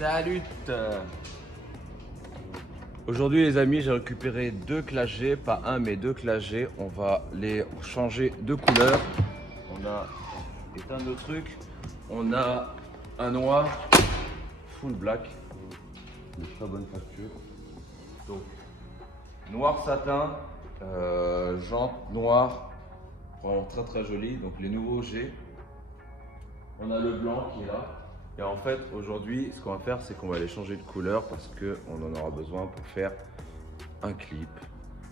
Salut. Aujourd'hui les amis, j'ai récupéré deux clashs G, pas un mais deux clashs G. On va les changer de couleur. On a éteint nos trucs. On a un noir full black de très bonne facture. Donc noir satin, jante noire, vraiment très très joli. Donc les nouveaux G. On a le blanc qui est là. Et en fait, aujourd'hui, ce qu'on va faire, c'est qu'on va les changer de couleur parce qu'on en aura besoin pour faire un clip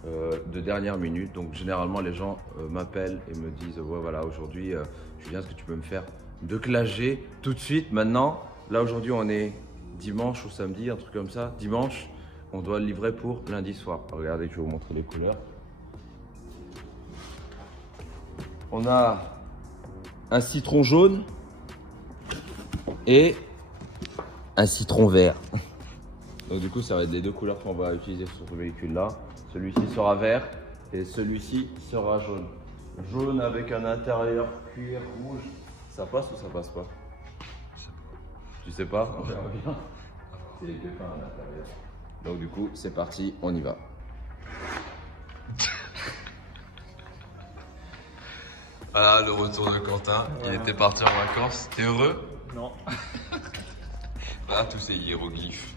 de dernière minute. Donc, généralement, les gens m'appellent et me disent ouais, voilà, aujourd'hui, Julien, est-ce que tu peux me faire deux clashs G tout de suite, maintenant? Là, aujourd'hui, on est dimanche ou samedi, un truc comme ça. Dimanche, on doit le livrer pour lundi soir. Regardez, je vais vous montrer les couleurs. On a un citron jaune et un citron vert. Donc du coup ça va être les deux couleurs qu'on va utiliser sur ce véhicule là. Celui-ci sera vert et celui-ci sera jaune. Jaune avec un intérieur cuir rouge. Ça passe ou ça passe pas? Tu sais pas? On verra bien. C'est les deux fins à l'intérieur. Donc du coup c'est parti, on y va. Voilà le retour de Quentin. Il était parti en vacances. T'es heureux? Non. Voilà tous ces hiéroglyphes.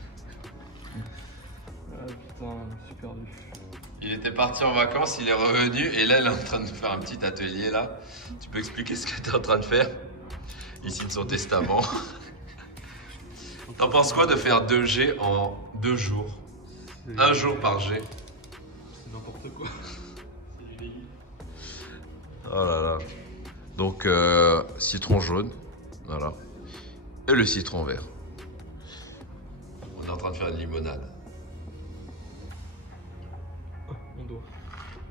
Ah putain, super perdu. Il était parti en vacances, il est revenu et là il est en train de faire un petit atelier là. Tu peux expliquer ce que tu es en train de faire? Ici de son testament. T'en penses quoi de faire 2 G en 2 jours? Un jour par G. C'est n'importe quoi. C'est du délire. Oh là là. Donc citron jaune, voilà. Et le citron vert. On est en train de faire une limonade. On doit.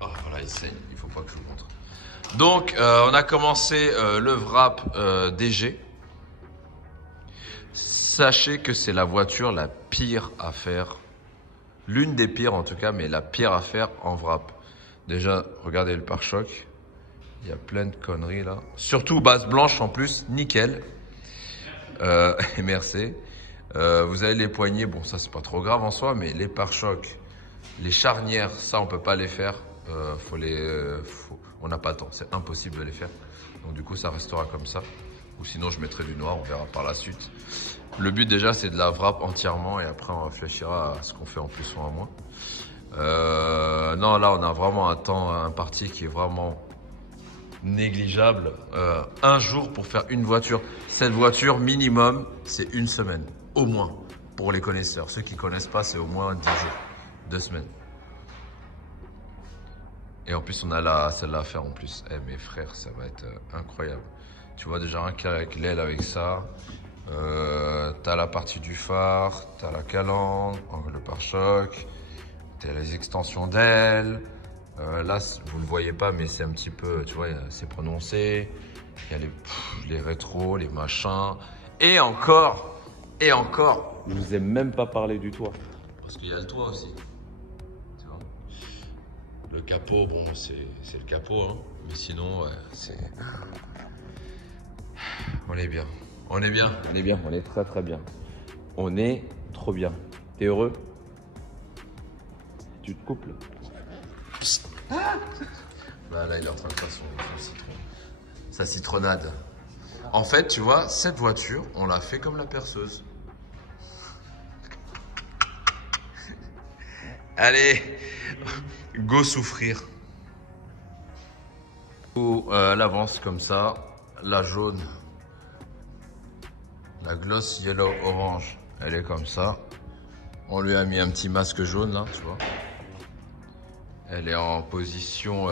Oh voilà, il saigne, il faut pas que je vous montre. Donc on a commencé le wrap DG. Sachez que c'est la voiture la pire à faire. L'une des pires en tout cas, mais la pire à faire en wrap. Déjà, regardez le pare-choc. Il y a plein de conneries là. Surtout base blanche en plus, nickel. Et merci. Vous avez les poignées, bon ça c'est pas trop grave en soi, mais les pare-chocs, les charnières, ça on peut pas les faire. On n'a pas le temps, c'est impossible de les faire. Donc du coup ça restera comme ça. Ou sinon je mettrai du noir, on verra par la suite. Le but déjà c'est de la wrap entièrement et après on réfléchira à ce qu'on fait en plus ou en moins. Non là on a vraiment un parti qui est vraiment négligeable. Un jour pour faire une voiture. Cette voiture minimum c'est une semaine au moins pour les connaisseurs. Ceux qui connaissent pas c'est au moins 10 jours, 2 semaines. Et en plus on a celle-là à faire en plus. Eh mes frères ça va être incroyable. Tu vois déjà un avec l'aile avec ça. T'as la partie du phare, t'as la calandre, le pare-choc, t'as les extensions d'aile. Là, vous ne le voyez pas, mais c'est un petit peu, tu vois, c'est prononcé. Il y a les rétros, les machins. Et encore. Je vous ai même pas parlé du toit. Parce qu'il y a le toit aussi. Tu vois. Le capot, bon, c'est le capot, hein. Mais sinon, ouais, c'est... On est bien. On est bien. On est bien, on est très très bien. On est trop bien. T'es heureux? Tu te couples? Bah là, il est en train de faire son citron. Sa citronnade. En fait, tu vois, cette voiture, on l'a fait comme la perceuse. Allez, go souffrir. L'avance comme ça, la jaune, la gloss yellow orange, elle est comme ça. On lui a mis un petit masque jaune là, tu vois. Elle est en position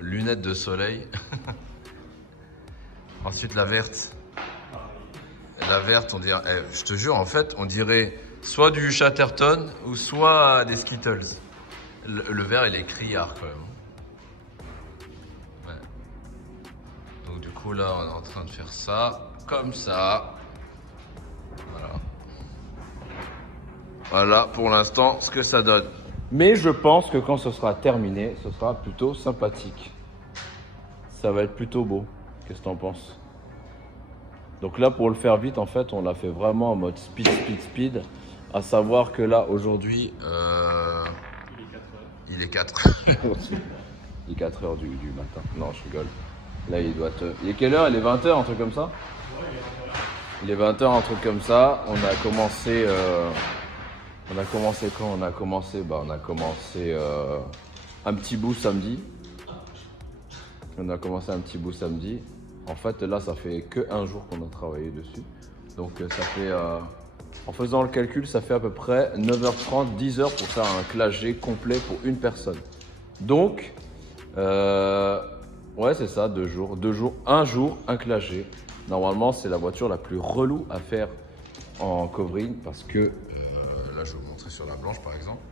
lunettes de soleil. Ensuite la verte. La verte, on dirait, je te jure, en fait, on dirait soit du Chatterton ou soit des Skittles. Le vert, il est criard quand même. Ouais. Donc du coup là, on est en train de faire ça, comme ça. Voilà. Voilà pour l'instant ce que ça donne. Mais je pense que quand ce sera terminé, ce sera plutôt sympathique. Ça va être plutôt beau. Qu'est-ce que t'en penses? Donc là, pour le faire vite, en fait, on l'a fait vraiment en mode speed. À savoir que là, aujourd'hui, il est 4 heures. Il est 4 heures du matin. Non, je rigole. Là, il doit être... Il est quelle heure? Il est 20 heures, un truc comme ça? Il est 20 heures, un truc comme ça. On a commencé... On a commencé quand? On a commencé un petit bout samedi. En fait, là, ça fait que un jour qu'on a travaillé dessus. Donc, ça fait... en faisant le calcul, ça fait à peu près 9h30, 10h pour faire un clagé complet pour une personne. Donc, ouais, c'est ça, 2 jours. 2 jours, un jour, un clagé. Normalement, c'est la voiture la plus relou à faire en covering parce que... là, je vais vous montrer sur la blanche, par exemple.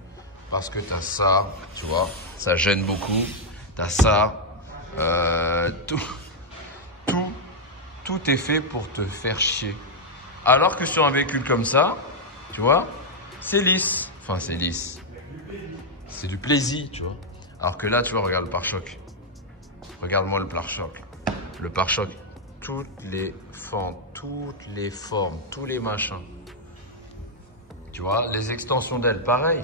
Parce que tu as ça, tu vois, ça gêne beaucoup. Tu as ça, tout est fait pour te faire chier. Alors que sur un véhicule comme ça, tu vois, c'est lisse. Enfin, c'est lisse. C'est du plaisir, tu vois. Alors que là, tu vois, regarde le pare-choc. Regarde-moi le pare-choc. Le pare-choc, toutes les fentes, toutes les formes, tous les machins. Tu vois, les extensions d'ailes, pareil.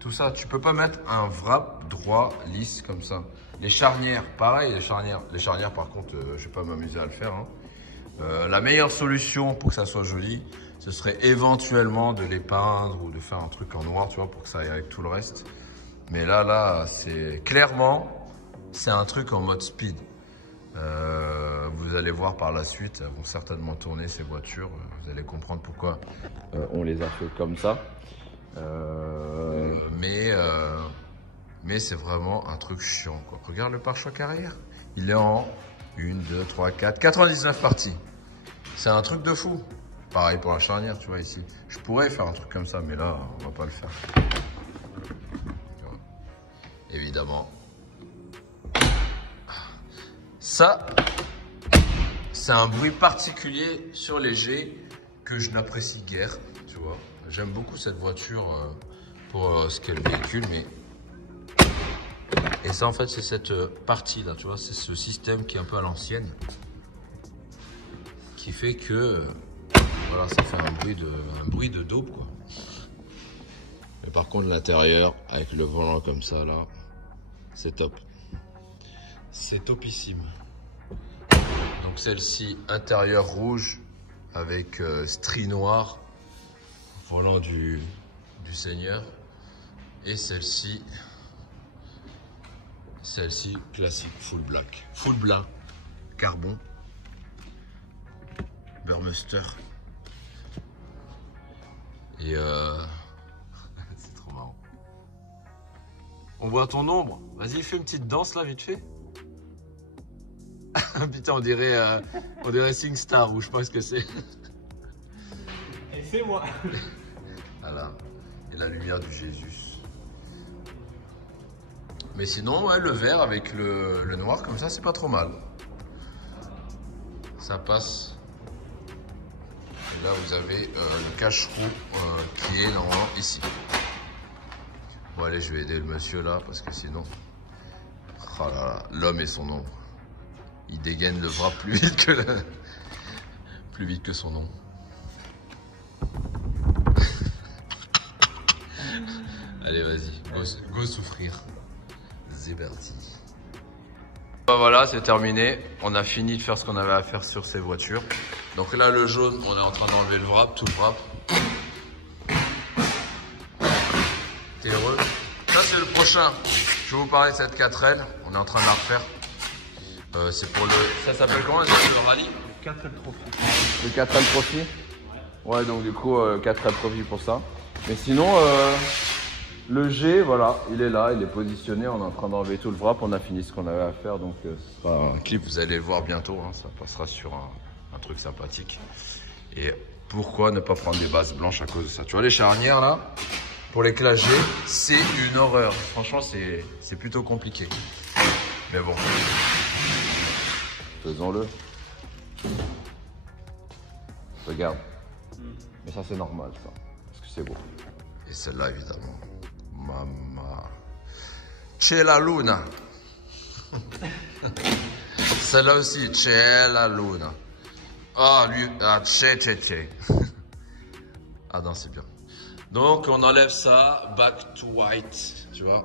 Tout ça, tu peux pas mettre un wrap droit, lisse comme ça. Les charnières, pareil, les charnières, par contre, je vais pas m'amuser à le faire. Hein. La meilleure solution pour que ça soit joli, ce serait éventuellement de les peindre ou de faire un truc en noir, tu vois, pour que ça aille avec tout le reste. Mais là, c'est clairement, c'est un truc en mode speed. Vous allez voir par la suite, elles vont certainement tourner ces voitures. Vous allez comprendre pourquoi on les a fait comme ça. Mais c'est vraiment un truc chiant, quoi. Regarde le pare-choc arrière. Il est en 1, 2, 3, 4, 99 parties. C'est un truc de fou. Pareil pour la charnière, tu vois, ici. Je pourrais faire un truc comme ça, mais là, on va pas le faire. Évidemment. Ça, c'est un bruit particulier sur les G que je n'apprécie guère, tu vois. J'aime beaucoup cette voiture pour ce qu'est le véhicule, mais... Et ça, en fait, c'est cette partie-là, tu vois. C'est ce système qui est un peu à l'ancienne. Qui fait que... voilà, ça fait un bruit de dope, quoi. Mais par contre, l'intérieur, avec le volant comme ça, là, c'est top. C'est topissime. Donc celle-ci, intérieur rouge, avec stries noires, volant du Seigneur. Et celle-ci classique, full black. Full blanc, carbone, Burmester. Et c'est trop marrant. On voit ton ombre. Vas-y, fais une petite danse là, vite fait. Putain, on dirait SingStar ou je sais pas ce que c'est. Et c'est moi. Voilà. Et la lumière du Jésus. Mais sinon, ouais, le vert avec le noir comme ça, c'est pas trop mal. Ça passe. Et là, vous avez le cache-roue qui est normalement ici. Bon, allez, je vais aider le monsieur là parce que sinon... Oh là là, l'homme et son ombre. Il dégaine le bras plus vite que son nom. Allez, vas-y, go souffrir. C'est parti. Voilà, c'est terminé. On a fini de faire ce qu'on avait à faire sur ces voitures. Donc là, le jaune, on est en train d'enlever le wrap, tout le wrap. T'es heureux? Ça, c'est le prochain. Je vais vous parler de cette 4L. On est en train de la refaire. C'est pour le... Ça s'appelle comment le rallye? 4L Trophy. Le 4L Trophy? Ouais, donc du coup, 4L Trophy pour ça. Mais sinon, le G, voilà, il est là, il est positionné. On est en train d'enlever tout le wrap. On a fini ce qu'on avait à faire. Donc, ce sera un clip. Vous allez le voir bientôt. Hein, ça passera sur un truc sympathique. Et pourquoi ne pas prendre des bases blanches à cause de ça? Tu vois, les charnières là, pour les clagés, c'est une horreur. Franchement, c'est plutôt compliqué. Mais bon. Faisons-le. Regarde. Mais ça, c'est normal, ça. Parce que c'est beau. Et celle-là, évidemment. Mamma. C'è la luna. Celle-là aussi, c'è la luna. Ah, lui, ah, tché. Ah non, c'est bien. Donc, on enlève ça, back to white, tu vois.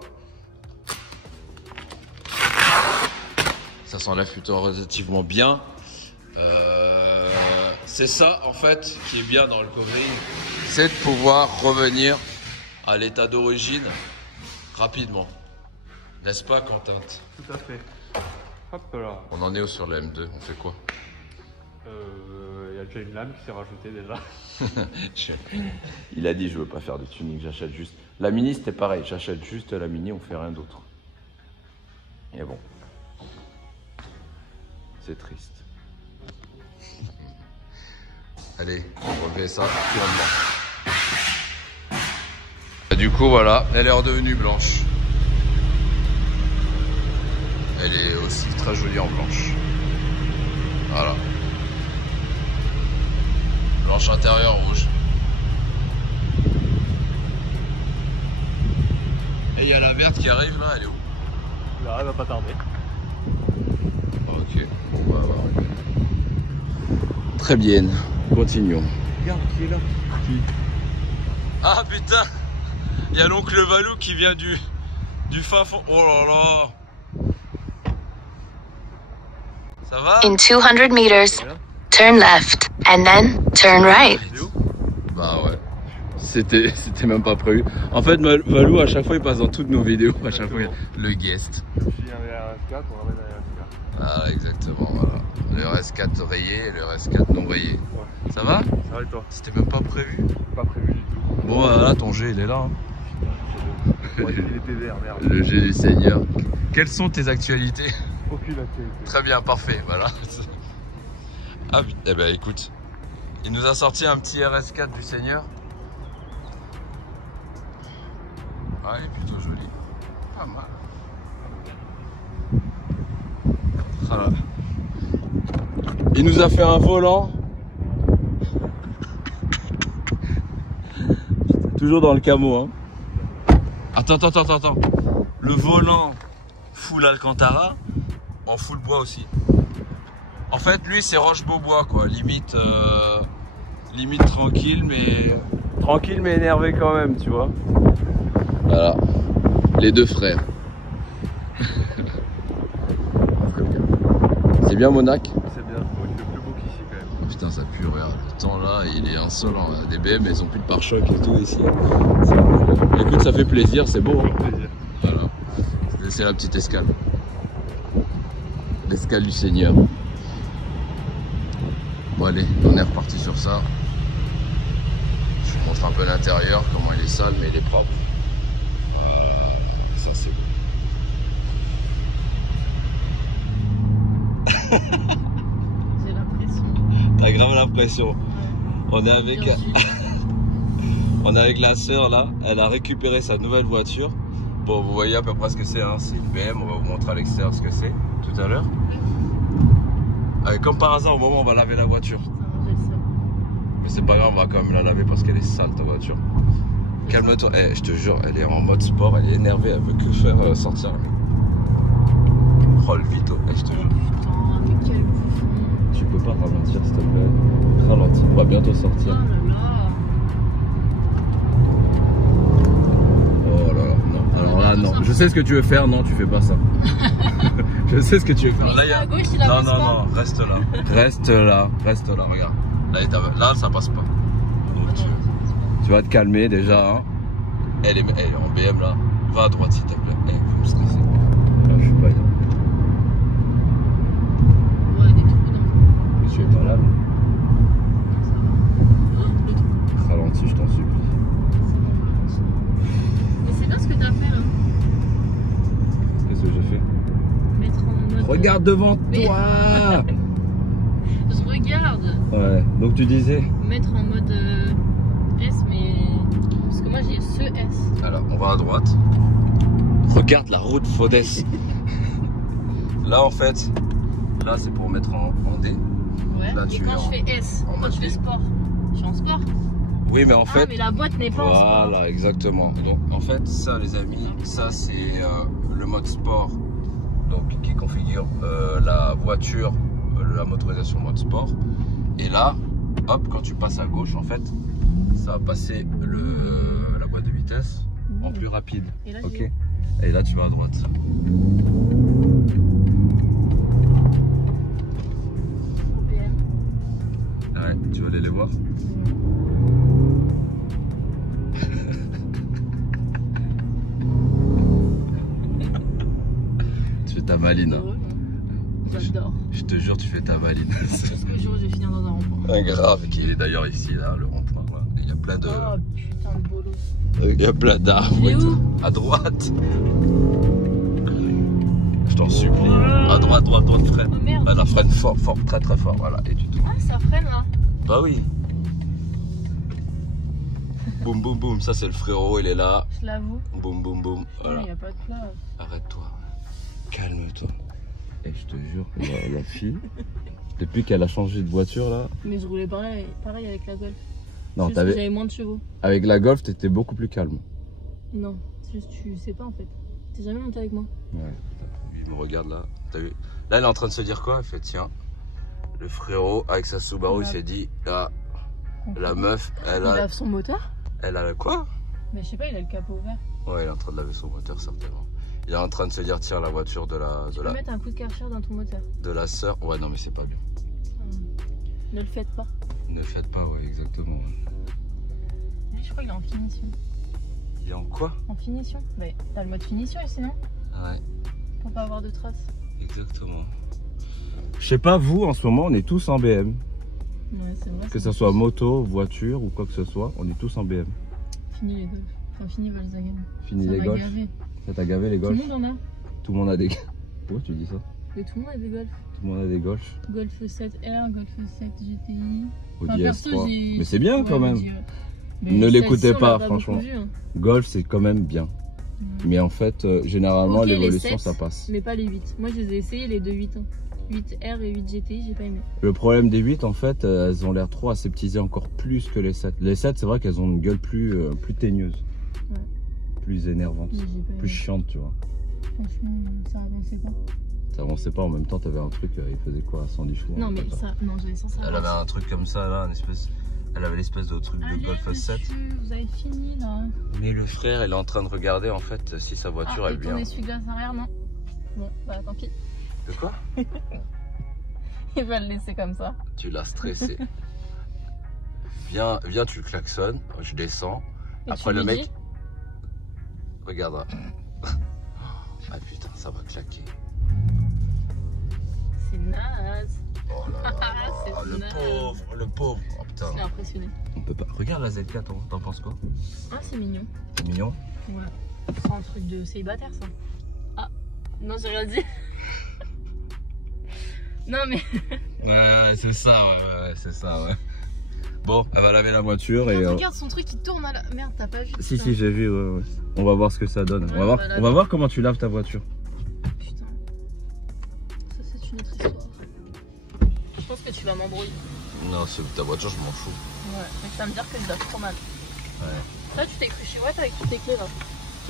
Ça s'enlève plutôt relativement bien. C'est ça, en fait, qui est bien dans le covering. C'est de pouvoir revenir à l'état d'origine rapidement. N'est-ce pas, Quentin? Tout à fait. Hop là. On en est où sur la M2? On fait quoi? Il y a déjà une lame qui s'est rajoutée déjà. Il a dit je veux pas faire de tuning, j'achète juste. La Mini c'était pareil, j'achète juste la Mini, on fait rien d'autre. Et bon. C'est triste. Allez, on refait ça, puis on va. Du coup, voilà, elle est redevenue blanche. Elle est aussi très jolie en blanche. Voilà. Blanche intérieure rouge. Et il y a la verte qui arrive là, elle est où? Là, elle va pas tarder. Ok, on va voir. Très bien, continuons. Regarde qui est là. Ah putain, il y a l'oncle Valou qui vient du fin fond. Oh là là. Ça va? In 200 meters, turn left and then turn right. Bah ouais. C'était même pas prévu. En fait, Valou, à chaque fois, il passe dans toutes nos vidéos. À chaque fois, Le guest. Si il y a un RS4, on ramène un RS4. Ah, exactement, voilà. Le RS4 rayé et le RS4 non rayé. Ouais. Ça va? Ça va et toi? C'était même pas prévu. Pas prévu du tout. Bon, là, ton G, il est là. Hein. Ouais, il était vert, merde. Le G du Seigneur. Quelles sont tes actualités? Aucune actualité. Très bien, parfait, voilà. Ah, eh ben écoute, il nous a sorti un petit RS4 du Seigneur. Ah, il est plutôt joli. Pas mal. Voilà. Il nous a fait un volant. Toujours dans le camo, hein. Attends. Le volant full Alcantara, en full bois aussi. En fait, lui, c'est Roche-Beaubois, quoi. Limite tranquille, mais... Tranquille mais énervé quand même, tu vois. Voilà. Les deux frères. C'est bien Monac? C'est bien, il fait plus beau qu'ici quand même. Oh, putain, ça pue, regarde. Le temps là, il est insolent. Là. Des BM, elles ont plus de pare-choc et tout ici. Écoute, ça fait plaisir, c'est beau. Hein. Plaisir. Voilà. C'est la petite escale. L'escale du Seigneur. Bon, allez, on est reparti sur ça. Je vous montre un peu l'intérieur, comment il est sale, mais il est propre. Voilà, ça c'est beau. J'ai l'impression. T'as grave l'impression. On est avec... On est avec la sœur là, elle a récupéré sa nouvelle voiture. Bon, vous voyez à peu près ce que c'est, hein. C'est une BM, on va vous montrer à l'extérieur ce que c'est tout à l'heure. Comme par hasard, au moment où on va laver la voiture. Mais c'est pas grave, on va quand même la laver parce qu'elle est sale ta voiture. Calme-toi, je te jure, elle est en mode sport, elle est énervée, elle veut que faire sortir. Oh le vito, je te jure. Putain, mais quel bouffon. Tu peux pas ralentir s'il te plaît. Ralentis, on va bientôt sortir. Oh là là. Oh là là, non. Alors là, non. Je sais ce que tu veux faire, non, tu fais pas ça. Je sais ce que tu veux faire. Là, il y a... à gauche, il avance pas. Non, reste là. Reste là, regarde. Là, ça passe pas. Tu vas te calmer déjà, hein. Elle est en BM là. Va à droite s'il te plaît. Faut me stresser. Là, je suis pas là. Ouais, des trous dans. Je suis pas là. Ça va. Ralentis, je t'en supplie. Mais c'est bien ce que t'as fait là. Qu'est-ce que j'ai fait? Mettre en mode. Regarde devant Mais- toi. Je regarde. Ouais, donc tu disais? Mettre en mode S, mais. Parce que moi j'ai ce S. Alors, on va à droite. Regarde la route Faudès. Là, en fait, là, c'est pour mettre en D. Ouais. Là, Et tu es quand en- je fais S, en quand mode je fais D. sport, je suis en sport. Oui, mais en Ah, fait. mais la boîte n'est pas en sport. Voilà, exactement. Donc, en fait, ça, les amis, ça, c'est le mode sport. Donc, qui configure la voiture, la motorisation mode sport. Et là, hop, quand tu passes à gauche, en fait, ça va passer la boîte de vitesse en plus rapide. Et là, ok. Et là, tu vas à droite. Ouais, tu vas aller les voir. Tu fais ta maline. Hein. J'adore. Je te jure, tu fais ta maline. Parce que le jour où je vais finir dans un rond-point. Ouais, grave, il est d'ailleurs ici, là, le rond-point. Là. Il y a plein de. Oh putain de bolos. Il y a plein d'arbres. Il est où? À droite. Je t'en supplie. À droite, freine. Oh merde. Là, freine fort, très très fort. Voilà, et tu tournes. Ah, ça freine là. Bah oui. Boum, boum, boum. Ça, c'est le frérot, il est là. Je l'avoue. Boum, boum, boum. Il Voilà. n'y a pas de place. Arrête-toi. Calme-toi. Et je te jure, la fille, depuis qu'elle a changé de voiture là. Mais je roulais pareil avec la Golf. Non, Juste que j'avais moins de chevaux. avec la Golf, t'étais beaucoup plus calme. Non, c'est juste tu sais pas en fait. T'es jamais monté avec moi. Ouais. Il me regarde là. T'as vu? Là, elle est en train de se dire quoi? Elle fait tiens, le frérot avec sa Subaru, il s'est dit ah, la meuf, elle Il a. lave son moteur. Elle a le quoi? Mais je sais pas, il a le capot ouvert. Ouais, il est en train de laver son moteur certainement. Il est en train de se dire tiens, la voiture de Tu peux mettre un coup de Karcher dans ton moteur. sœur. Ouais, non mais c'est pas bien. Ne le faites pas. Ne le faites pas, ouais, exactement. Ouais. Lui, je crois qu'il est en finition. Il est en quoi? En finition? Bah, t'as le mode finition ici, non? Ouais, Pour pas avoir de traces. exactement. Je sais pas, vous, en ce moment, on est tous en BM. Ouais, c'est vrai. Que ce soit moto, voiture ou quoi que ce soit, on est tous en BM. Fini les golfs. Enfin, fini Volkswagen. Fini Ça les m'a golfs. gavé. Ça t'a gavé les Tout le golfs? monde en a. Tout le monde a des. Pourquoi tu dis ça? Mais tout le monde a des golfs. Tout le monde a des golfs. Golf 7R, Golf 7 GTI. Audi perso, S3. j'ai- Mais c'est bien Ouais, quand même. Audi, ouais. Mais Ne l'écoutez celle-ci, on pas, l'a franchement. beaucoup vu, hein. Golf, c'est quand même bien. Mais en fait, généralement, Ok, les l'évolution, 7, ça passe. Mais pas les 8. Moi, je les ai essayés, les deux 8. 8R et 8 GTI, j'ai pas aimé. Le problème des 8, en fait, elles ont l'air trop aseptisées encore plus que les 7. Les 7, c'est vrai qu'elles ont une gueule plus teigneuse. Ouais. Plus énervante. Mais j'ai pas Plus aimé. chiante, tu vois. Franchement, ça avançait pas. Ça avançait pas, en même temps, t'avais un truc, il faisait quoi, 110 chevaux? Non, un mais truc comme ça, non, j'avais sans ça. Elle avait un truc comme ça, là, elle avait l'espèce de truc Allez, de Golf 7. monsieur, vous avez fini là. Mais le frère, elle est en train de regarder, en fait, si sa voiture, Ah, elle et ton vient. essuie-glace arrière, non. Bon, bah tant pis. De quoi? Il va le laisser comme ça. Tu l'as stressé. Viens, tu le klaxonnes, je descends. Et Après tu le lui mec. dis Regarde. Ah putain, ça va claquer. C'est naze. Oh là là. C'est le naze. pauvre, le pauvre. Oh putain. Je suis impressionnée. On peut pas. Regarde la Z4, t'en penses quoi? Ah, c'est mignon. C'est mignon. Ouais. C'est un truc de célibataire, ça. Ah, non, j'ai rien dit. Non, mais. Ouais, c'est ça, ouais, c'est ça, ouais. Bon, elle va laver la voiture et. Regarde son truc qui tourne à la. Merde, t'as pas vu? Si, putain. si, j'ai vu, ouais. On va voir ce que ça donne. Ouais, on va voir comment tu laves ta voiture. Putain. Ça, c'est une autre histoire. Je pense que tu vas m'embrouiller. Non, c'est ta voiture, je m'en fous. Ouais, mais ça me dire que je lave trop mal. Ouais. Là, tu t'es cru chez Watt avec toutes tes clés là.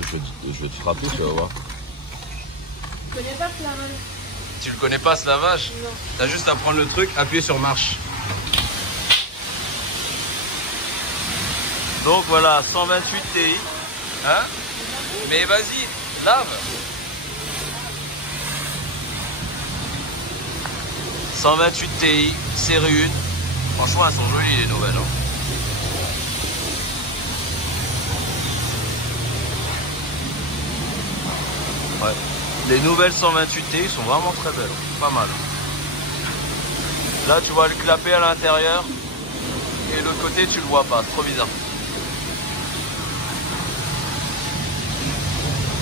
Je vais te frapper, tu vas voir. Tu connais pas ce lavage? Tu le connais pas ce lavage? Non. T'as juste à prendre le truc, appuyer sur marche. Donc voilà, 128 Ti. Hein? Mais vas-y, lave. 128 Ti, série 1. Franchement, elles sont jolies les nouvelles. Hein. Ouais. Les nouvelles 128 Ti sont vraiment très belles. Pas mal. Là, tu vois le clapet à l'intérieur. Et de l'autre côté, tu le vois pas. Trop bizarre.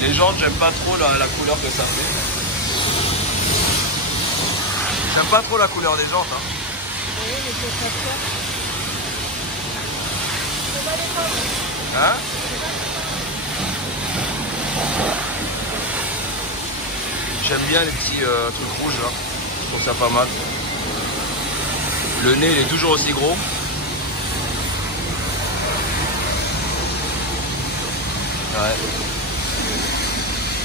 Les jantes, j'aime pas trop la couleur que ça fait. J'aime pas trop la couleur des jantes. Hein. Oui, mais c'est pas toi. C'est pas les femmes. Hein? J'aime bien les petits trucs rouges là. Je trouve ça pas mal. Le nez, il est toujours aussi gros. Ouais.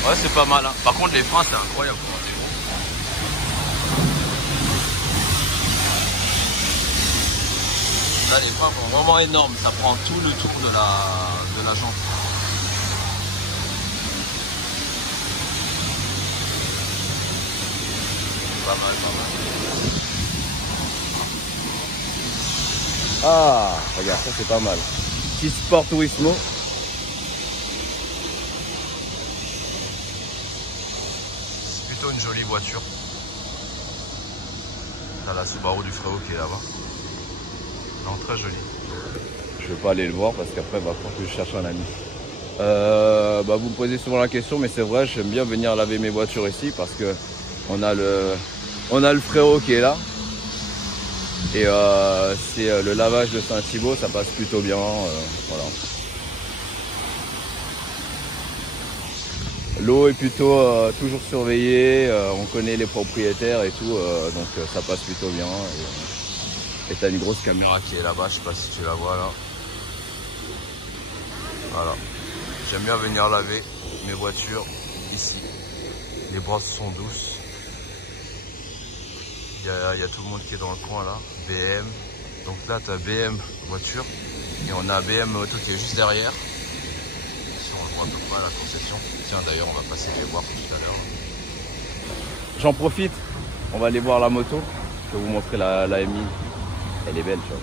Ouais, c'est pas mal. Hein. Par contre, les freins, c'est incroyable. C'est gros. Là, les freins sont vraiment énormes. Ça prend tout le tour de la jante. Pas mal, pas mal. Ah, regarde, ça c'est pas mal. Petit Sport Turismo. C'est plutôt une jolie voiture. T'as la Subaru du frérot qui est là-bas. Non, très jolie. Je vais pas aller le voir parce qu'après, bah, faut que je cherche un ami. Vous me posez souvent la question, mais c'est vrai, j'aime bien venir laver mes voitures ici parce que on a le frérot qui est là. Et c'est le lavage de Saint-Thibault, ça passe plutôt bien. Voilà. L'eau est plutôt toujours surveillée, on connaît les propriétaires et tout, donc ça passe plutôt bien. Et t'as une grosse caméra Qui est là-bas, je sais pas si tu la vois là. Voilà. J'aime bien venir laver mes voitures ici. Les brosses sont douces. Il y a tout le monde qui est dans le coin là. BM. Donc là tu as BM voiture. Et on a BM moto qui est juste derrière. Si on le voit à peu près à la concession. Tiens d'ailleurs on va passer les voir tout à l'heure. J'en profite, on va aller voir la moto. Je vais vous montrer la MI. Elle est belle, tu vois.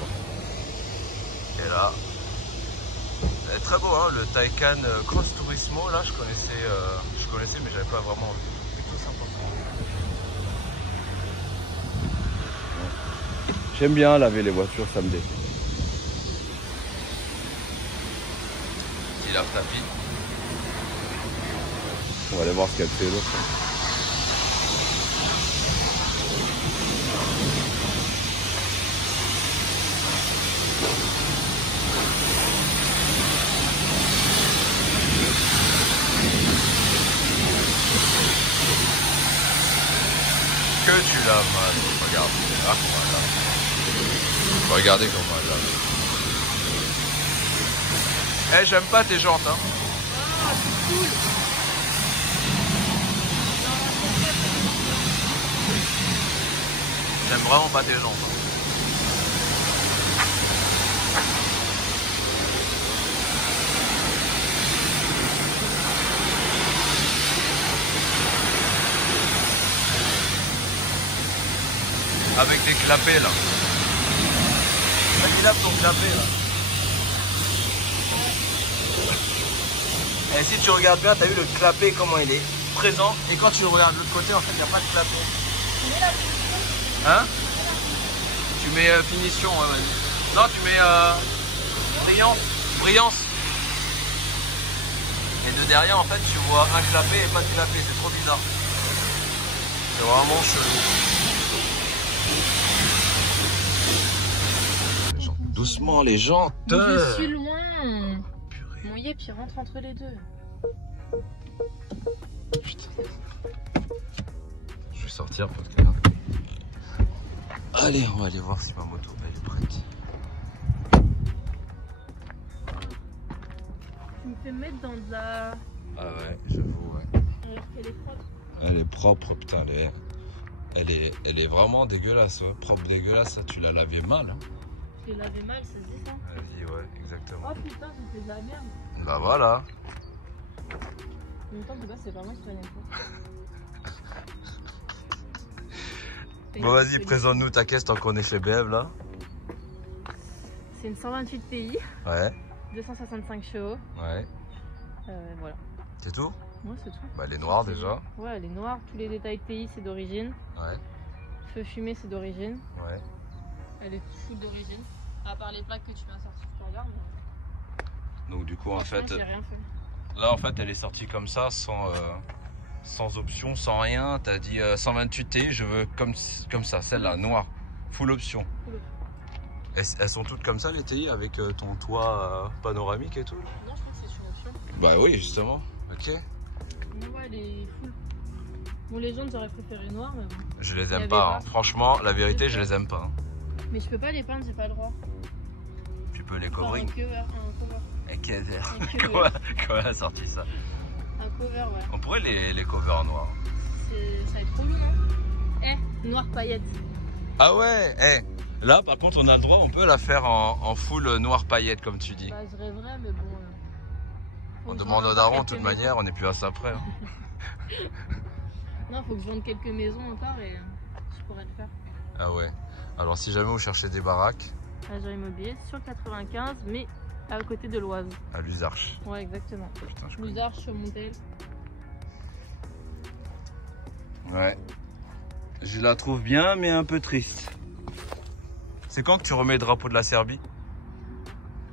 Et là, elle est très beau, hein, le Taycan Cross Turismo. Là, je connaissais, mais j'avais pas vraiment envie. Plutôt sympa. J'aime bien laver les voitures, ça me défait. Il a tapis. On va aller voir ce qu'elle fait l'autre. Que tu l'as mal, regarde. Ah, voilà. Regardez comment elle l'a. Eh, j'aime pas tes jantes, hein. Ah, c'est cool. J'aime vraiment pas tes jantes. Hein. Avec des clapets là. Il a ton clapet là. Et si tu regardes bien, t'as vu le clapet comment il est présent. Et quand tu regardes de l'autre côté, en fait, il n'y a pas de clapet. Hein? Tu mets finition, ouais, vas-y. Non, tu mets brillance. Et de derrière, en fait, tu vois un clapet et pas de clapet. C'est trop bizarre. C'est vraiment chelou. Doucement les jantes. Je suis loin. Mon yep, il rentre entre les deux. Putain. Je vais sortir parce que là. Allez, on va aller voir si ma moto elle est prête. Tu me fais mettre dans de la... Ah ouais, j'avoue, ouais. Elle est propre. Elle est propre, putain, elle est vraiment dégueulasse, ouais. Propre, dégueulasse, ça, tu l'as lavé mal. Hein. Tu l'avais mal, ça se dit ça? Vas-y, ouais, exactement. Oh putain, j'ai fait de la merde. Bah voilà. En même temps, de base, c'est pas moi qui prenais Bon, vas-y, présente-nous ta caisse tant qu'on est chez BM là. C'est une 128 Ti. Ouais. 265 chevaux. Ouais. Voilà. C'est tout? Moi, c'est tout. Bah, elle est noire déjà. Ouais, elle est noire. Tous les détails TI, c'est d'origine. Ouais. Feu fumé, c'est d'origine. Ouais. Elle est full d'origine. À part les plaques que tu viens sortir tout à l'heure. Donc, du coup, en fait. J'ai rien fait. Là, en fait, elle est sortie comme ça, sans option, sans rien. T'as dit 128 Ti, je veux comme ça, celle-là, noire. Full option. Full. Elles sont toutes comme ça, les TI, avec ton toit panoramique et tout? Non, je crois que c'est sur option. Bah oui, justement. Ok. Non, ouais, elle est full. Bon, les gens, j'aurais préféré noir, mais bon. Je les Il y aime avait pas, pas. hein. Franchement, la vérité, je les aime pas. Hein. Mais je peux pas les peindre, j'ai pas le droit. Tu peux les Enfin, covering. un cover. Et qu'est-ce Un cover. Comment elle a sorti ça? Un cover, ouais. On pourrait les cover en noir. Ça va être trop long, hein. Noir paillette. Ah ouais, Là, par contre, on a le droit, on peut la faire en full noir paillette, comme tu dis. Bah, je rêverais, mais bon. On demande aux darons, de toute manière, on n'est plus à ça près. Hein. Non, faut que je vende quelques maisons encore et je pourrais le faire. Ah ouais. Alors, si jamais vous cherchez des baraques. Agent immobilier sur le 95, mais à côté de l'Oise. À Luzarches. Ouais, exactement. Putain, je connais. Luzarches sur Montel. Ouais. Je la trouve bien, mais un peu triste. C'est quand que tu remets le drapeau de la Serbie?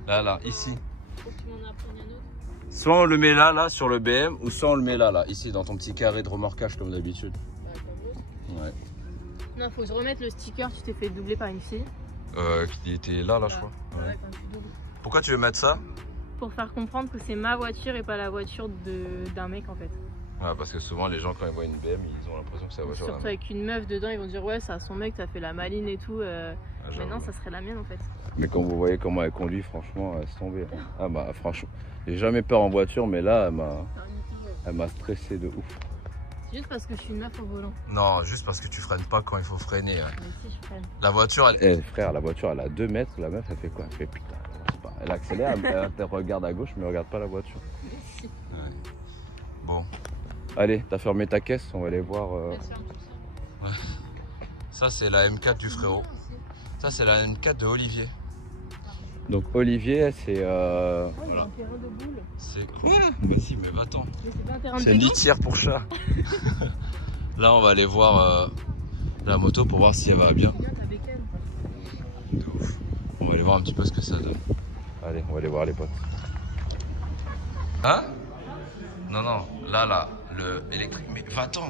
Là, ici. Faut que tu m'en apprennes un autre. Soit on le met là, sur le BM, ou soit on le met là, ici, dans ton petit carré de remorquage comme d'habitude. Bah, comme l'autre. Ouais. Non, faut que je remette le sticker, tu t'es fait doubler par une fille. Qui était là, je crois. Ouais, quand tu doubles. Pourquoi tu veux mettre ça? Pour faire comprendre que c'est ma voiture et pas la voiture d'un mec en fait. Ouais, parce que souvent les gens quand ils voient une BM, ils ont l'impression que c'est la voiture d'un Surtout mec. avec une meuf dedans, ils vont dire ouais, ça a son mec, ça fait la maline et tout. Mais non, ça serait la mienne en fait. Mais quand vous voyez comment elle conduit, franchement, laisse tomber. Ah bah franchement, j'ai jamais peur en voiture, mais là, elle m'a stressé de ouf. C'est juste parce que je suis une meuf au volant. Non, juste parce que tu freines pas quand il faut freiner. Hein. Mais si, je freine. La voiture, elle... Eh frère, la voiture elle a 2 mètres, la meuf elle fait quoi? Elle fait putain, je sais pas. Elle accélère, elle regarde à gauche mais elle regarde pas la voiture. Ouais. Bon, Allez, t'as fermé ta caisse, on va aller voir. Laisse faire tout ça. ça c'est la M4 du frérot. Ça c'est la M4 de Olivier. Donc Olivier, c'est Ouais, il y a un terrain de boule. C'est quoi? Vas-y, mais va-t'en. Mais c'est pas un terrain de c'est une pétanque. litière pour chat. Là, on va aller voir la moto pour voir si elle va bien. C'est bien ta bécane. De ouf. On va aller voir un petit peu ce que ça donne. Allez, on va aller voir les potes. Hein? Non, non, là, le électrique. Mais va-t'en!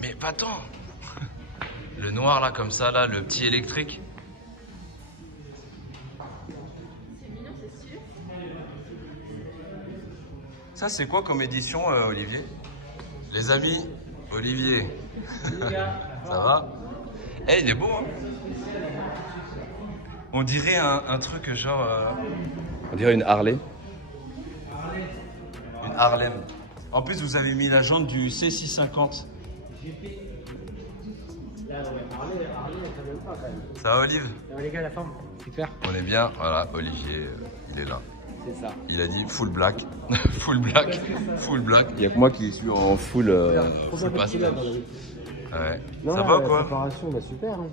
Mais va-t'en! Le noir là, comme ça, là, le petit électrique. C'est mignon, c'est stylé. Ça, c'est quoi comme édition, Olivier? Les amis, Olivier. Ça va? Eh, il est beau, hein? On dirait un truc genre. On dirait une Harley. Une Harlem. En plus, vous avez mis la jante du C650. Ça va, Olive? Les gars, la forme, super. On est bien. Voilà, Olivier, il est là. C'est ça. Il a dit full black. Full black. Full black. Il y a que moi qui suis en full. Full pastel. Ouais. Non, Ça va ou la quoi? préparation, bah, super. Hein.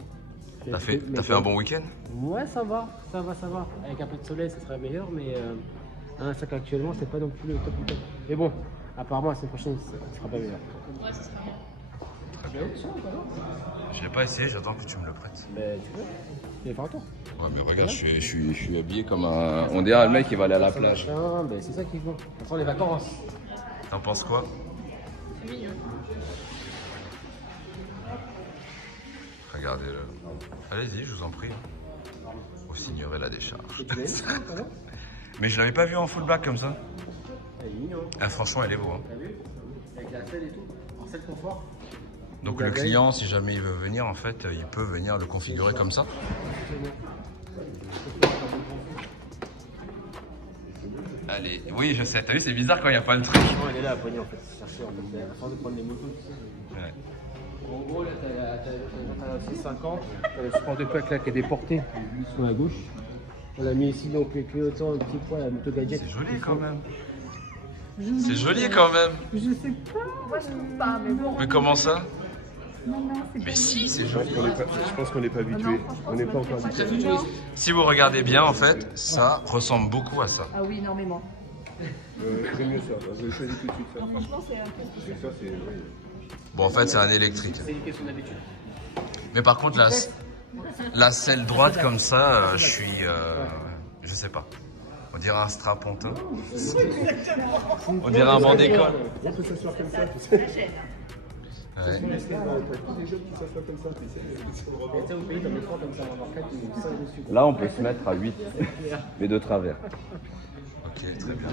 T'as fait un bon week-end? Ouais, ça va. Avec un peu de soleil, ça serait meilleur, mais un sac actuellement, c'est pas non plus le top du top. Mais bon, apparemment, la semaine prochaine, ça sera pas meilleur. Ouais, ça sera bien. Je l'ai pas essayé, j'attends que tu me le prêtes. Mais tu veux? Tu veux faire un tour? Ouais, mais regarde, Je suis habillé comme un. On dirait le mec qui va aller à la plage. Ben, c'est ça qu'il faut. On sent les vacances. T'en penses quoi? C'est mignon. Regardez-le. Allez-y, je vous en prie. Vous signerez la décharge. Mais je l'avais pas vu en full black comme ça. Elle est mignonne. Ah, franchement, elle est beau. Hein. T'as vu? Avec la selle et tout. En selle confort. Donc le client, si jamais il veut venir, en fait, il peut venir le configurer comme ça. Allez, oui, je sais. T'as vu, c'est bizarre quand il n'y a pas le truc. Non, elle est là, la poignée en fait. Chercher à force de prendre des motos, tout ça. Ouais. En gros, là, t'as la C50, t'as le sport de plaque là qui est déporté sur la gauche. On l'a mis ici, donc les clignotants, un petit point, la moto gadget. C'est joli quand même. C'est joli quand même. Je sais pas. Moi, je trouve pas, mais bon. Mais comment ça? Non, c'est Mais si, c'est joli. Je pense qu'on n'est pas habitué. On n'est pas encore habitué. Si vous regardez bien, en fait, ça ressemble beaucoup à ça. Ah oui, énormément. J'aime mieux ça. Je choisis tout de suite ça. Franchement, c'est un Parce que ça, c'est. Oui. Bon, en fait, c'est un électrique. C'est une question d'habitude. Mais par contre, la selle droite comme ça, je suis... je sais pas. On dirait un strapontin. On dirait un banc d'école. On peut s'asseoir comme ça. Tu sais. Ouais. T'as tous les jeunes qui s'assoient comme ça. Tu sais. Au pays, t'en mets 3 comme ça, on va avoir 4 ou 5 dessus. Là, on peut se mettre à 8, mais de travers. Ok, très bien.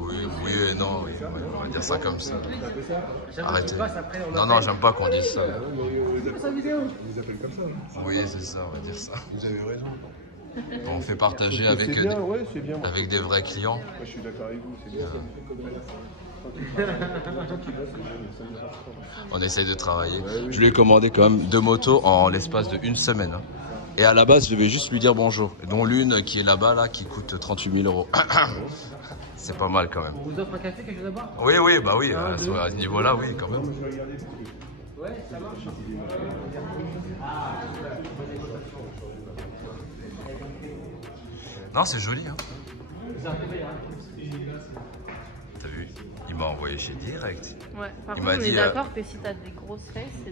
Oui et non, oui. Ouais, on va dire ça comme ça. Arrêtez. Non, non, j'aime pas qu'on dise ça. On les appelle comme ça. Oui, c'est ça, on va dire ça. Vous avez raison. On fait partager avec, C'est bien, ouais, c'est bien. Moi, avec des vrais clients. je suis d'accord avec vous. C'est bien. On essaye de travailler. Je lui ai commandé quand même 2 motos en l'espace de 1 semaine. Hein. Et à la base, je devais juste lui dire bonjour. Dont l'une qui est là-bas, là, qui coûte 38 000 €. C'est pas mal quand même. On vous offre un café, quelque chose à boire? Oui, oui, bah oui. À ce niveau-là, oui, quand même. Ouais, ça marche. Non, c'est joli. Hein. T'as vu? Il m'a envoyé chez Direct. Ouais, par Il contre, m'a on est dit, d'accord que si t'as des grosses fesses,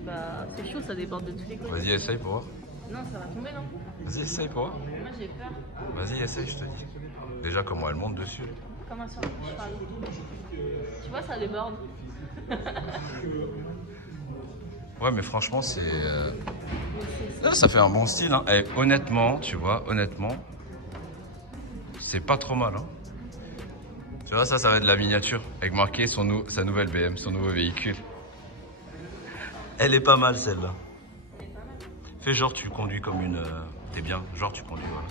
c'est chaud, ça déborde de tous les côtés. Vas-y, essaye pour voir. Non, ça va tomber, non? Vas-y, essaye pour voir. Moi, j'ai peur. Vas-y, essaye, je te dis. Déjà, comment elle monte dessus. Comme un cheval. Tu vois, ça déborde. Ouais, mais franchement, c'est... Ça fait un bon style. Hein. Et honnêtement, tu vois, c'est pas trop mal. Hein. Tu vois, ça va être la miniature. Avec marqué sa nouvelle BM, son nouveau véhicule. Elle est pas mal, celle-là. Fais genre, tu conduis comme une... T'es bien, genre, tu conduis, voilà.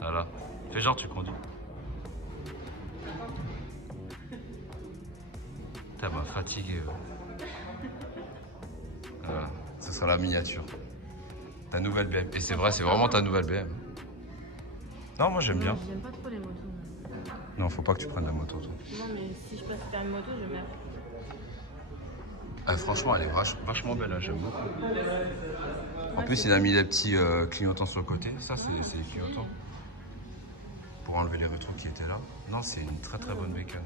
Voilà. Fais genre, tu conduis. T'as m'a fatigué. Voilà, ce sera la miniature. Ta nouvelle BM. Et c'est vrai, c'est vraiment ta nouvelle BM. Non, moi j'aime bien. J'aime pas trop les motos. Non, faut pas que tu prennes la moto, toi. Non, mais si je passe par une moto, je meurs. Franchement, elle est vachement belle, hein, j'aime beaucoup. En plus, il a mis des petits clignotants sur le côté. Ça, c'est les clignotants. Pour enlever les rétros qui étaient là. Non, c'est une très très bonne bécane.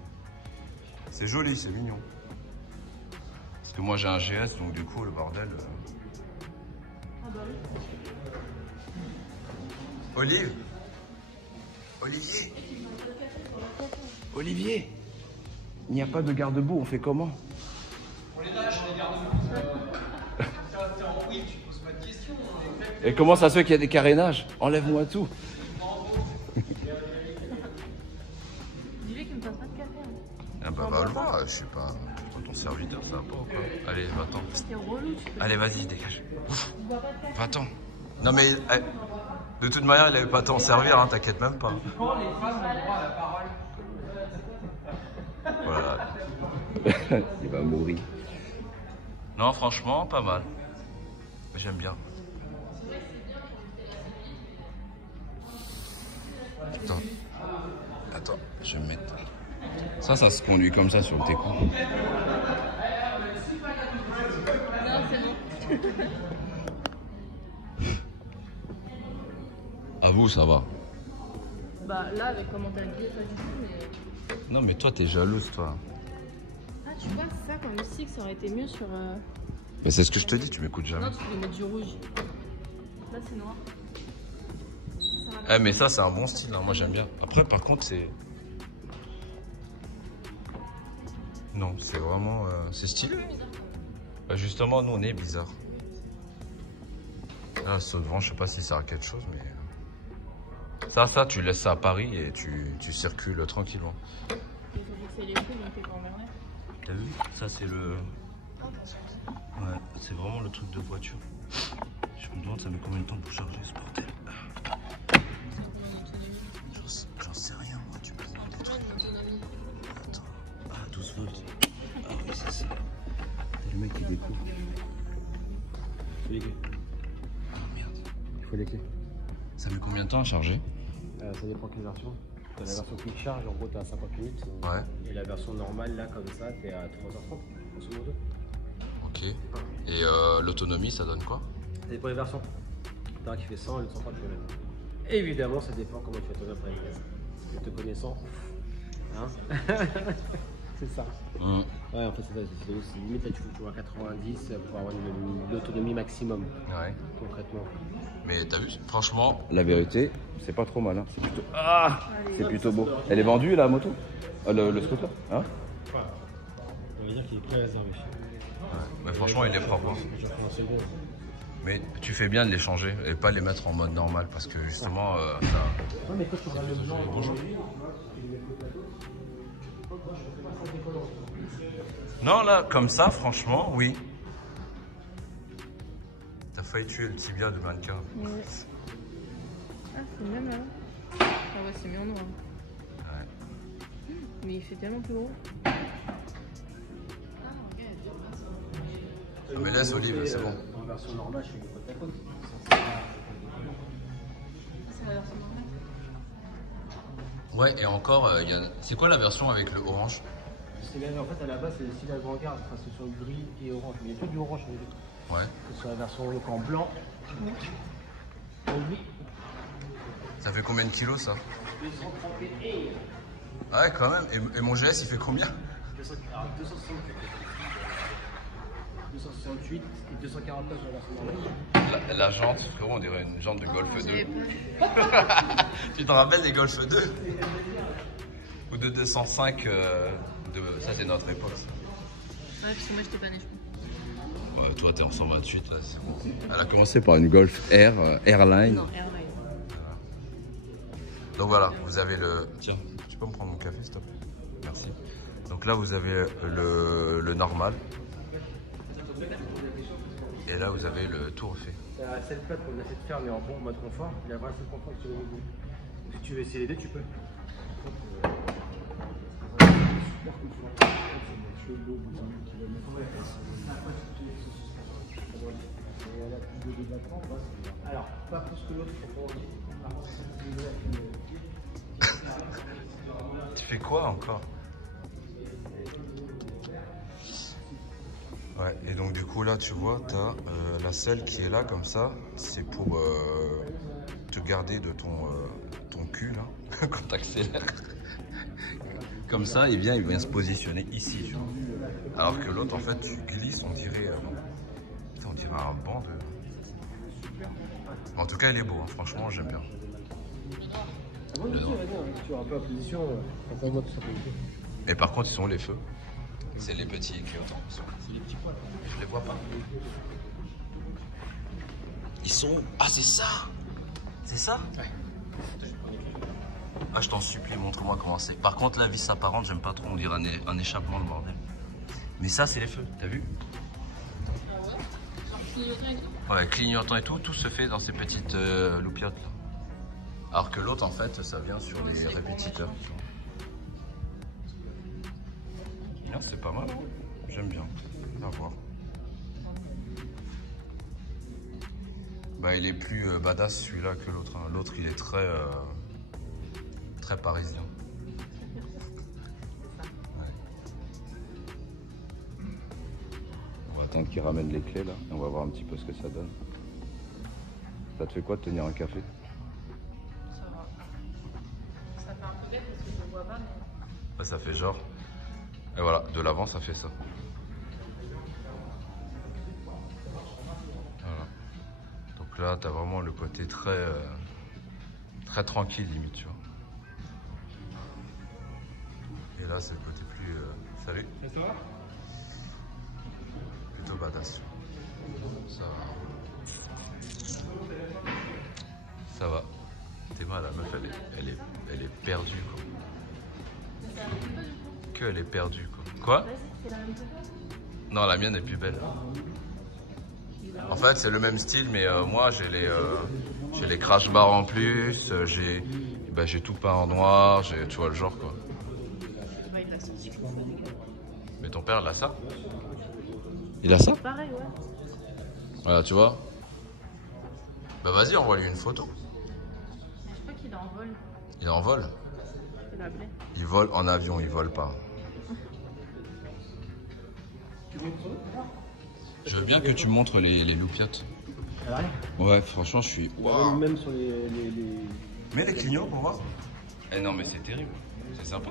C'est joli, c'est mignon. Parce que moi j'ai un GS, donc du coup le bordel. Ah bah oui. Olive, Olivier, Olivier, il n'y a pas de garde-boue, on fait comment? On les lâche, les garde-boue. T'es en oui, tu poses pas de questions. Et comment ça se fait qu'il y a des carénages? Enlève-moi tout. Dis-lui qu'il me passe pas de café. Hein. Ah bah va le voir, je sais pas. Ton serviteur, ça va pas ou quoi? Allez, va-t'en. C'est relou, tu peux. Allez, vas-y, dégage. Ouf. Tu bois pas de café. Va-t'en. Non mais, de toute manière, il avait pas à t'en servir, hein, t'inquiète même pas. Quand les femmes ont droit à la parole. Voilà. Il va mourir. Non, franchement, pas mal. J'aime bien. Attends, je vais me mettre... Ça se conduit comme ça sur le Téco. Non, c'est bon. À vous, ça va. Bah là, avec comment t'as habillé, pas du tout, mais... Non, mais toi, t'es jalouse, toi. Ah, tu vois, ça, comme ici, ça aurait été mieux sur... Mais c'est ce que je te dis, tu m'écoutes jamais. Non, tu peux mettre du rouge. Là, c'est noir. Mais ça, c'est un bon style, hein. Moi, j'aime bien. Après, par contre, c'est... Non, c'est vraiment... c'est stylé. Bah, justement, nous, on est bizarre. Là, ce devant, je sais pas si ça a quelque chose, mais... Ça, tu laisses ça à Paris et tu circules tranquillement. Ils ont fixé les coups, donc t'es pas emmerdé. T'as vu? Ça, c'est le... Ouais, c'est vraiment le truc de voiture. Je me demande, ça met combien de temps pour charger ce bordel? J'en sais rien, moi, tu me demandes des trucs. Attends. Ah, 12 volts. Ah oui, c'est ça. Le mec qui découvre. Les clés. Ah merde. Il faut les clés. Ça met combien de temps à charger? Ça dépend quelle version. T'as la version quick charge, en gros t'es à 50 minutes. Ouais. Et la version normale, là, comme ça, t'es à 3h30, grosso modo. Ok. Et l'autonomie, ça donne quoi? Ça dépend des versions. T'as un qui fait 100 et l'autre 130 km. Et évidemment, ça dépend comment tu vas tourner après les gaz. Parce que te connaissant, hein. C'est ça. Ouais, en fait, c'est limite, là, tu faut que tu vois 90 pour avoir l'autonomie maximum, Ouais. concrètement. Mais t'as vu, franchement... La vérité, c'est pas trop mal. Hein. C'est plutôt... Ah, c'est plutôt beau. Elle est vendue, la moto? Le scooter, hein? On va dire qu'il est très réservé. Mais franchement, il est propre. Hein. Mais tu fais bien de les changer et pas les mettre en mode normal parce que justement, ça... Ouais, mais quand tu regardes le blanc, Non, là, comme ça, franchement, oui. T'as failli tuer le tibia de mannequin. Ouais. Ah, c'est même là. Ah ouais, c'est mieux en noir. Ouais. Mais il fait tellement plus gros. Mais laisse Olive, c'est bon. En version normale, je fais des côtes à côte. C'est la version normale. Ouais, et encore, c'est quoi la version avec le orange? En fait, à la base, c'est le style avant-garde, enfin, c'est sur le gris et orange. Mais il y a que du orange. Ouais. C'est sur la version look en blanc. Ça fait combien de kilos ça? Ah ouais, quand même. Et mon GS, il fait combien? 268 et 249 sur la version normale. La jante, frérot, on dirait une jante de Golf 2. Tu t'en rappelles des Golf 2? Ou de 205 ça c'est notre époque ça. Ouais, parce que moi j'étais pas née, je crois. Ouais, toi t'es en 128 là, c'est bon. Elle a commencé par une Golf Air, Airline. Non, Airline. Donc voilà, vous avez le... Tiens, tu peux me prendre mon café s'il te plaît? Merci. Donc là vous avez le normal. Et là vous avez le tout refait. C'est la selle plate qu'on essaie de faire mais en bon mode confort. Il y a vraiment cette confort sur le niveau. Si tu veux essayer les deux, tu peux. Alors, pas plus que l'autre, Tu fais quoi encore? Ouais, et donc du coup là tu vois, tu as la selle qui est là comme ça, c'est pour te garder de ton cul là, quand tu accélères. Comme ça, il vient se positionner ici. Tu vois. Alors que l'autre, en fait, tu glisses, on dirait un banc de... En tout cas, il est beau, hein. Franchement, j'aime bien. Tu auras pas la position, Mais par contre, ils sont où les feux? C'est les petits clignotants. C'est les petits poils. Je les vois pas. Ils sont où? Ah, c'est ça? C'est ça? Ouais. Ah, je t'en supplie, montre-moi comment c'est. Par contre, la vis apparente, j'aime pas trop. On dirait un échappement, le bordel. Mais ça, c'est les feux, t'as vu? Ah ouais? Genre clignotant et tout? Ouais, clignotant et tout, tout se fait dans ces petites loupiottes là. Alors que l'autre, en fait, ça vient sur les répétiteurs. Non, c'est pas mal, hein. J'aime bien. À voir. Bah, il est plus badass celui-là que l'autre. Hein. L'autre, il est très parisien. Ouais. On va attendre qu'il ramène les clés là et on va voir un petit peu ce que ça donne. Ça te fait quoi de tenir un café? Ça va. Ça fait un peu bête parce que je le vois pas, mais... Ouais, ça fait genre. Et voilà, de l'avant ça fait ça. Voilà. Donc là, t'as vraiment le côté très tranquille limite, tu vois. Et là, c'est le côté plus... Salut. Et toi? Plutôt badass. Ça va. T'es mal, la meuf, elle est perdue, quoi. Elle est perdue, quoi. Quoi? Non, la mienne est plus belle. En fait, c'est le même style, mais moi, j'ai les crash bars en plus, j'ai tout peint en noir, tu vois le genre, quoi. Mais ton père, il a ça? Il a ça? Pareil, ouais. Voilà, tu vois. Bah vas-y, envoie-lui une photo. Mais je crois qu'il est en vol. Il est en vol? Je peux l'appeler. Il vole en avion, il vole pas. Je veux bien que tu montres les loupiottes. Ouais, franchement, je suis... Wow. Même sur les... Mets les clignots pour voir. Eh non, mais c'est terrible. C'est sympa.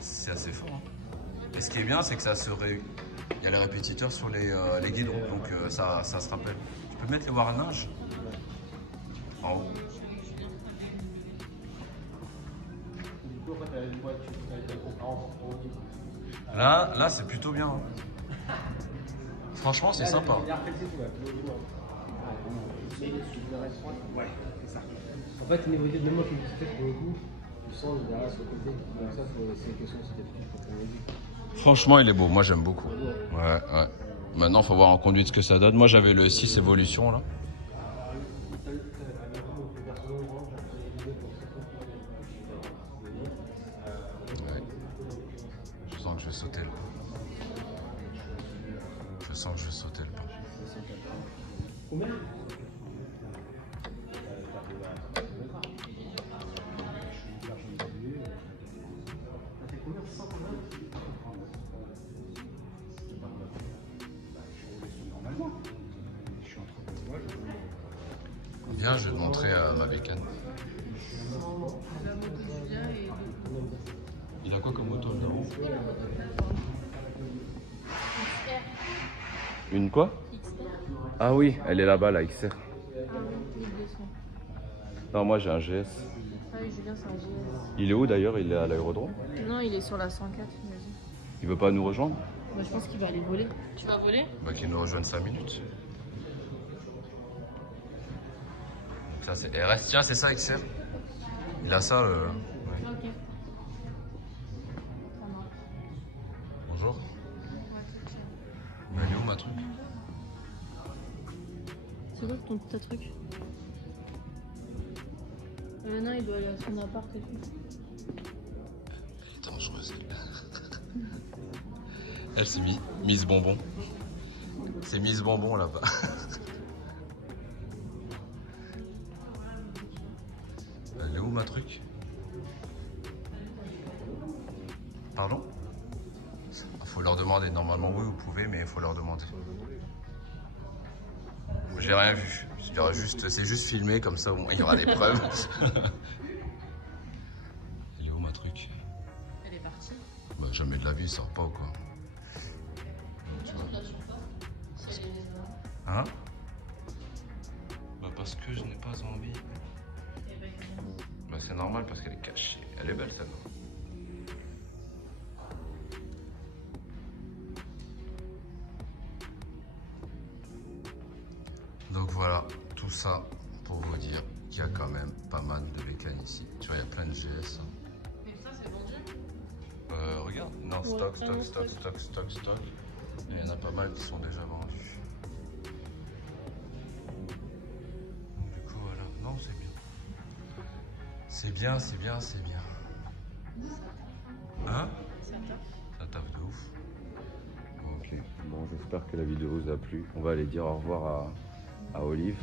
C'est assez fort. Hein. Et ce qui est bien, c'est que ça serait... Il y a les répétiteurs sur les guidons, donc ça se rappelle. Tu peux mettre les warnages en haut. Là c'est plutôt bien. Hein. Franchement, c'est sympa. En fait, une évolution de moi qui me fait pour le coup, tu sens derrière ce côté. Donc ça, c'est une question, c'était plus pour ton avis. Franchement, il est beau. Moi, j'aime beaucoup. Ouais. Maintenant, il faut voir en conduite ce que ça donne. Moi, j'avais le 6 Evolution là. sens que je vais sauter le pas. Je sens que je vais sauter le pas. Combien? Viens, je vais te montrer ma bécane. Il a quoi comme moto, le daron? Une quoi? Ah oui, elle est là-bas, la XR. Non, moi j'ai un GS. Ah oui, Julien, c'est un GS. Il est où d'ailleurs? Il est à l'aérodrome? Non, il est sur la 104, imagine. Il veut pas nous rejoindre? Bah, je pense qu'il va aller voler. Tu vas voler? Bah, qu'il nous rejoigne 5 minutes. Donc ça c'est RS. Tiens, c'est ça XR. Il a ça. Ouais. Ok. Bonjour. Mais elle est où ma truc? C'est quoi ta truc? Non, il doit aller à son appart et tout. Elle est dangereuse. Elle c'est Miss Bonbon. C'est Miss Bonbon là-bas. Elle est où ma truc? Pardon? Faut leur demander. Normalement oui vous pouvez, mais il faut leur demander. J'ai rien vu. C'est juste filmé comme ça au moins il y aura des preuves. Elle est où ma truc? Elle est partie. Bah jamais de la vie, il sort pas ou quoi? Tu vois. Hein? Bah parce que je n'ai pas envie. Bah c'est normal parce qu'elle est cachée. Elle est belle celle-là. Donc voilà, tout ça pour vous dire qu'il y a quand même pas mal de bécanes ici. Tu vois, il y a plein de GS. Mais ça, c'est vendu? Regarde, non, stock. Et il y en a pas mal qui sont déjà vendus. Donc du coup, voilà. Non, c'est bien. C'est bien. Hein? Ça taffe de ouf. Ok, bon, j'espère que la vidéo vous a plu. On va aller dire au revoir à Olive.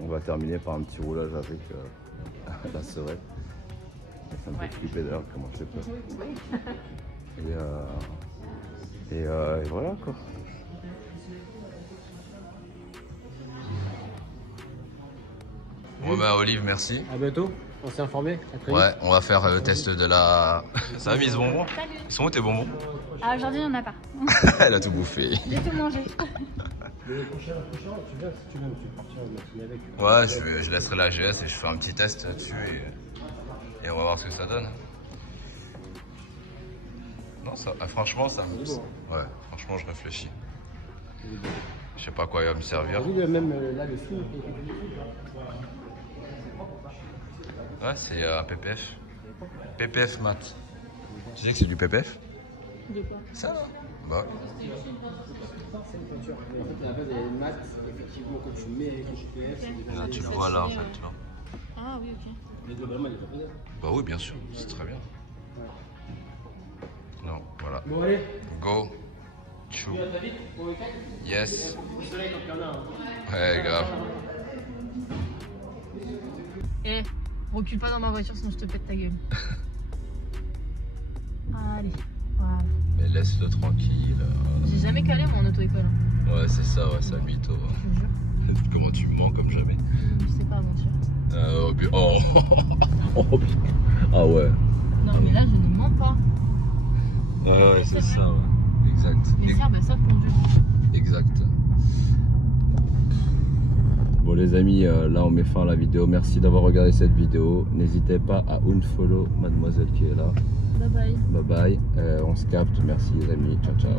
On va terminer par un petit roulage avec la serette. Ça me fait flipper d'ailleurs comment je fais peur. Et voilà quoi. Bon bah Olive, merci. À bientôt, on s'est informé. À très vite. Ouais, on va faire le test de la... Ça va, Miss Bonbon? Ils sont où tes bonbons? Ah, aujourd'hui, il n'y en a pas. Elle a tout bouffé. J'ai tout mangé. Le prochain, tu viens, si tu veux partir en matinée avec. Ouais, je laisserai la GS et je fais un petit test dessus et on va voir ce que ça donne. Non, ça, franchement, ça me... Ouais, franchement, je réfléchis. Je sais pas à quoi il va me servir. Même là, le film. Ouais, c'est un PPF. PPF mat. Tu sais que c'est du PPF? De quoi? Ça va. Bah. C'est une peinture. En fait, la base, elle est mate. Effectivement, quand tu mets avec le GPS, Là, tu le vois là, en fait, tu vois. Ah oui, ok. mais globalement, il est pas bien. Bah oui, bien sûr, c'est très bien. Non, voilà. Bon, allez. Go. Chou. À vite. Bon week-end. Yes. Au soleil, quand il y en a. Ouais, grave. Eh, recule pas dans ma voiture sinon je te pète ta gueule. Allez, voilà. Mais laisse-le tranquille. J'ai jamais calé moi en auto-école. Hein. Ouais, c'est ça, ouais, c'est un mytho. Je te jure. Comment tu mens comme jamais? Je sais pas mentir. Oh. Oh putain. Ah ouais. Non mais là je ne mens pas. Ouais, c'est ça, ouais. Exact. Les Serbes elles savent conduire. Exact. Bon les amis, là on met fin à la vidéo. Merci d'avoir regardé cette vidéo. N'hésitez pas à unfollow mademoiselle qui est là. Bye bye. Bye bye. On se capte. Merci les amis. Ciao ciao.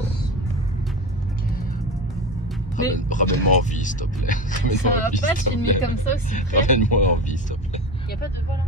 Mais- Ramène-moi en vie, s'il te plaît. Ça va pas de filmer comme ça aussi près. Ramène-moi en vie, s'il te plaît. Y'a pas de quoi là?